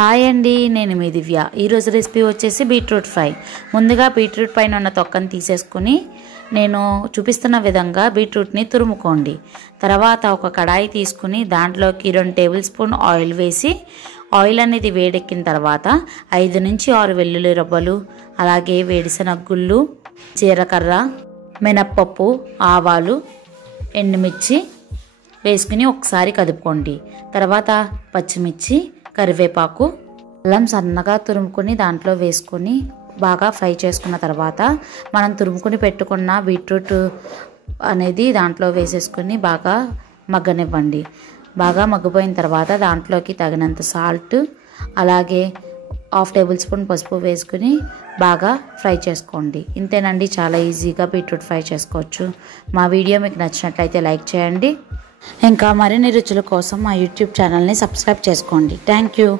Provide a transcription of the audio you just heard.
Hi అండి, నేను మీ దివ్య. ఈరోజు రెసిపీ వచ్చేసి బీట్రూట్ ఫ్రై. ముందుగా బీట్రూట్ పైన ఉన్న తొక్కను తీసేసుకుని నేను చూపిస్తున్న విధంగా బీట్రూట్ని తురుముకోండి. తర్వాత ఒక కడాయి తీసుకుని దాంట్లోకి 2 టేబుల్ స్పూన్ ఆయిల్ వేసి ఆయిల్ అనేది వేడెక్కిన తర్వాత 5 నుంచి 6 వెల్లుల్లి రబ్బలు, అలాగే వేడిశనగ గుళ్ళు, జీలకర్ర, మినప్పప్పు, ఆవాలు, ఎండుమిర్చి వేసుకుని ఒకసారి కదుపుకోండి. తర్వాత పచ్చిమిర్చి, కరివేపాకు, అల్లం సన్నగా తురుముకొని దాంట్లో వేసుకొని బాగా ఫ్రై చేసుకున్న తర్వాత మనం తురుముకొని పెట్టుకున్న బీట్రూట్ అనేది దాంట్లో వేసేసుకొని బాగా మగ్గనివ్వండి. బాగా మగ్గిపోయిన తర్వాత దాంట్లోకి తగినంత సాల్ట్, అలాగే 1/2 టేబుల్ స్పూన్ పసుపు వేసుకుని బాగా ఫ్రై చేసుకోండి. ఇంతేనండి, చాలా ఈజీగా బీట్రూట్ ఫ్రై చేసుకోవచ్చు. మా వీడియో మీకు నచ్చినట్లయితే లైక్ చేయండి. ఇంకా మరిన్ని రుచుల కోసం మా యూట్యూబ్ ఛానల్ని సబ్స్క్రైబ్ చేసుకోండి. Thank you.